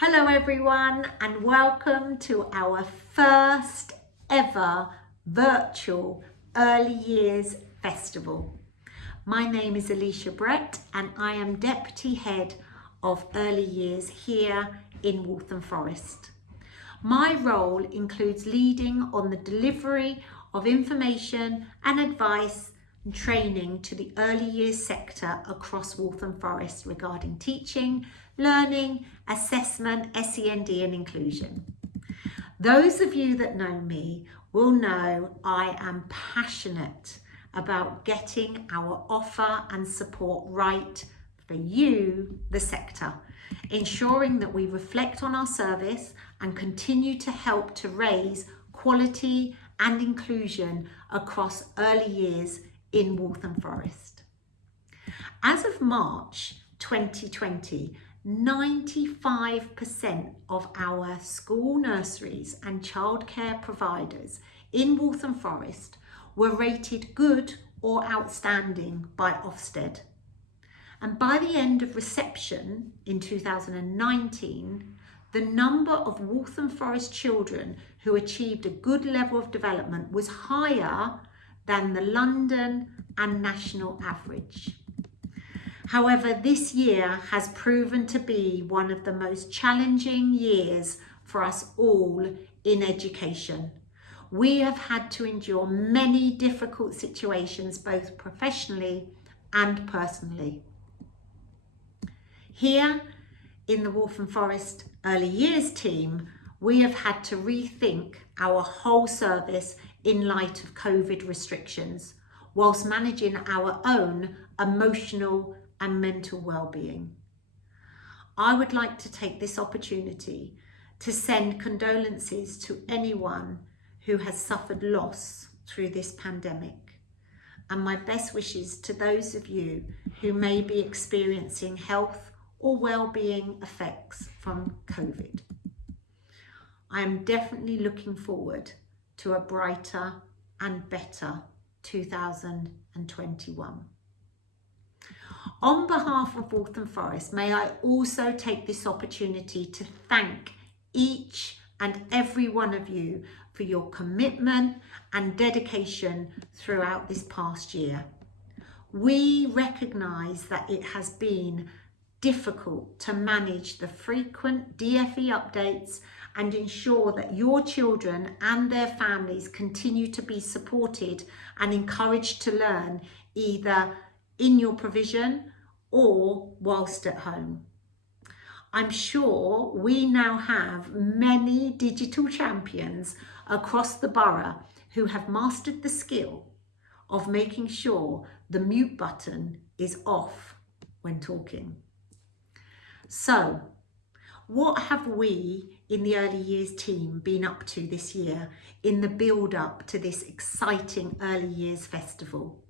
Hello everyone and welcome to our first ever virtual Early Years Festival. My name is Alicia Brett and I am Deputy Head of Early Years here in Waltham Forest. My role includes leading on the delivery of information and advice and training to the early years sector across Waltham Forest regarding teaching, learning, assessment, SEND and inclusion. Those of you that know me will know I am passionate about getting our offer and support right for you, the sector, ensuring that we reflect on our service and continue to help to raise quality and inclusion across early years in Waltham Forest. As of March 2020, 95% of our school nurseries and childcare providers in Waltham Forest were rated good or outstanding by Ofsted. And by the end of reception in 2019, the number of Waltham Forest children who achieved a good level of development was higher than the London and national average. However, this year has proven to be one of the most challenging years for us all in education. We have had to endure many difficult situations, both professionally and personally. Here in the Waltham Forest Early Years team, we have had to rethink our whole service in light of COVID restrictions, whilst managing our own emotional and mental well-being. I would like to take this opportunity to send condolences to anyone who has suffered loss through this pandemic, and my best wishes to those of you who may be experiencing health or well-being effects from COVID. I am definitely looking forward to a brighter and better 2021. On behalf of Waltham Forest, may I also take this opportunity to thank each and every one of you for your commitment and dedication throughout this past year. We recognise that it has been difficult to manage the frequent DFE updates and ensure that your children and their families continue to be supported and encouraged to learn either in your provision or whilst at home. I'm sure we now have many digital champions across the borough who have mastered the skill of making sure the mute button is off when talking. So, what have we in the Early Years team been up to this year in the build up to this exciting Early Years Festival?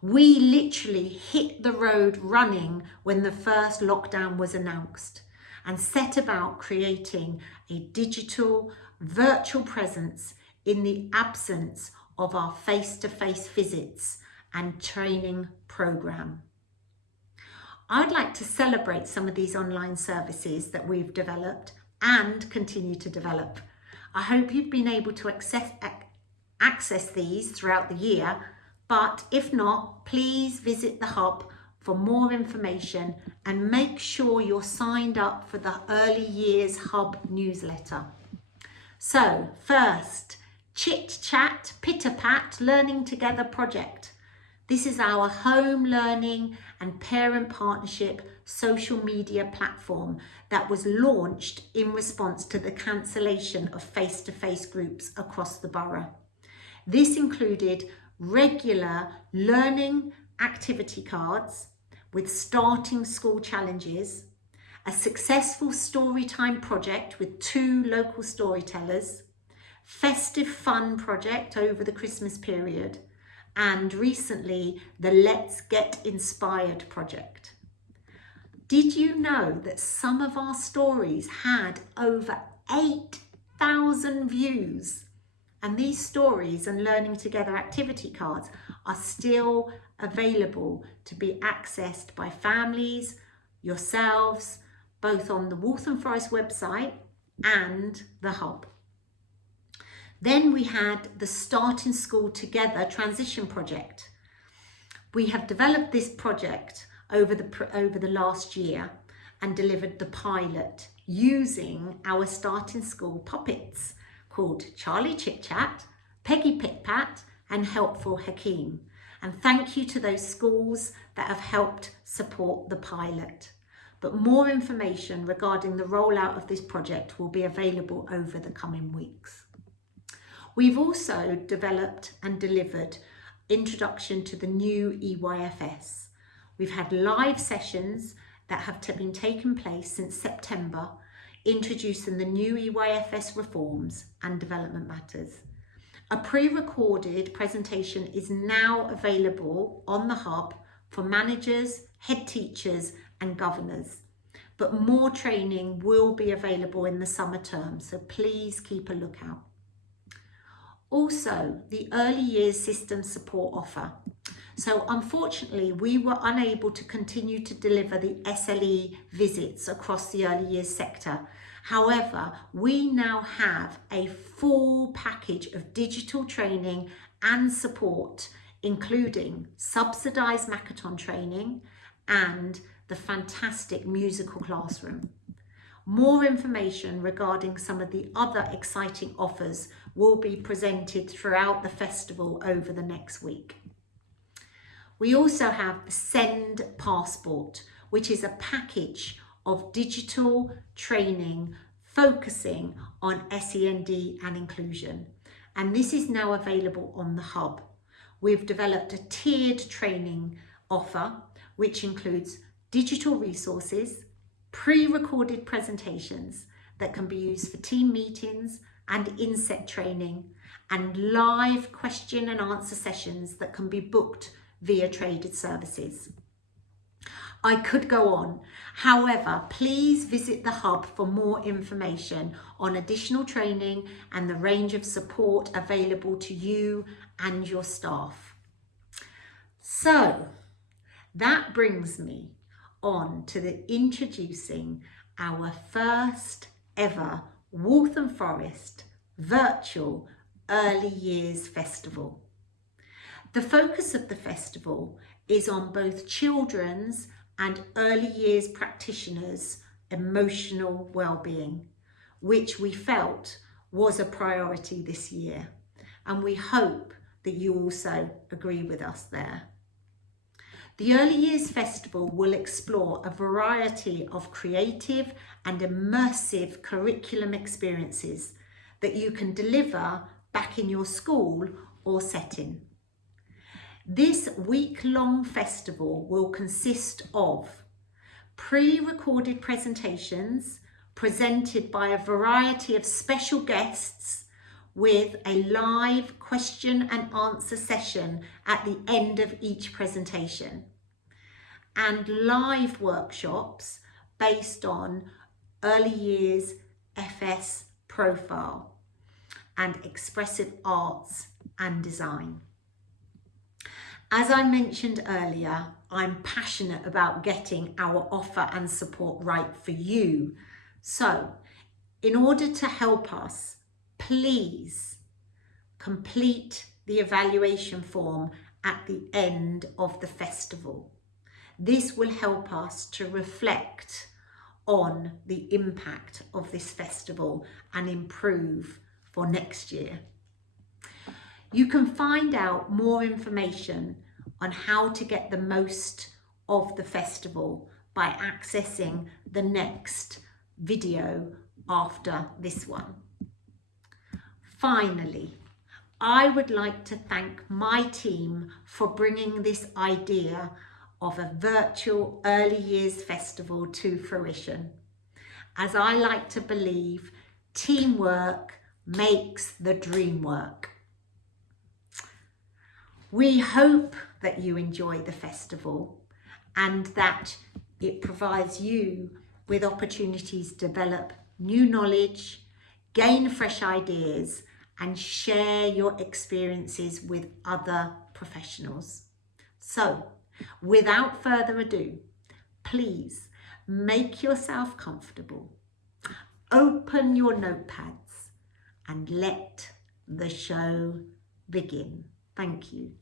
We literally hit the road running when the first lockdown was announced and set about creating a digital, virtual presence in the absence of our face-to-face visits and training programme. I'd like to celebrate some of these online services that we've developed and continue to develop. I hope you've been able to access these throughout the year, but if not, please visit the hub for more information and make sure you're signed up for the Early Years Hub newsletter. So first, Chit Chat, Pitter Pat Learning Together project. This is our home learning and parent partnership social media platform that was launched in response to the cancellation of face-to-face groups across the borough. This included regular learning activity cards with starting school challenges, a successful storytime project with 2 local storytellers, festive fun project over the Christmas period, and recently the Let's Get Inspired project. Did you know that some of our stories had over 8,000 views? And these stories and learning together activity cards are still available to be accessed by families, yourselves, both on the Waltham Forest website and the hub. Then we had the Starting School Together transition project. We have developed this project over the last year and delivered the pilot using our Starting School puppets called Charlie Chit Chat, Peggy Pit Pat and Helpful Hakeem. And thank you to those schools that have helped support the pilot. But more information regarding the rollout of this project will be available over the coming weeks. We've also developed and delivered Introduction to the new EYFS. We've had live sessions that have been taking place since September, introducing the new EYFS reforms and development matters. A pre-recorded presentation is now available on the hub for managers, head teachers and governors, but more training will be available in the summer term, so please keep a lookout. Also, the early years system support offer. So unfortunately, we were unable to continue to deliver the SLE visits across the early years sector. However, we now have a full package of digital training and support, including subsidised Makaton training and the fantastic musical classroom. More information regarding some of the other exciting offers will be presented throughout the festival over the next week. We also have the Send Passport, which is a package of digital training focusing on SEND and inclusion. And this is now available on the hub. We've developed a tiered training offer, which includes digital resources, pre-recorded presentations that can be used for team meetings and inset training, and live question and answer sessions that can be booked via traded services. I could go on. However, please visit the hub for more information on additional training and the range of support available to you and your staff. So that brings me on to the introducing our first ever Waltham Forest virtual Early Years Festival. The focus of the festival is on both children's and early years practitioners' emotional well-being, which we felt was a priority this year, and we hope that you also agree with us there. The Early Years Festival will explore a variety of creative and immersive curriculum experiences that you can deliver back in your school or setting. This week-long festival will consist of pre-recorded presentations presented by a variety of special guests with a live question and answer session at the end of each presentation, and live workshops based on early years FS profile and expressive arts and design. As I mentioned earlier, I'm passionate about getting our offer and support right for you. So, in order to help us, please complete the evaluation form at the end of the festival. This will help us to reflect on the impact of this festival and improve for next year. You can find out more information on how to get the most of the festival by accessing the next video after this one. Finally, I would like to thank my team for bringing this idea of a virtual early years festival to fruition. As I like to believe, teamwork makes the dream work. We hope that you enjoy the festival and that it provides you with opportunities to develop new knowledge, gain fresh ideas, and share your experiences with other professionals. So, without further ado, please make yourself comfortable, open your notepads, and let the show begin. Thank you.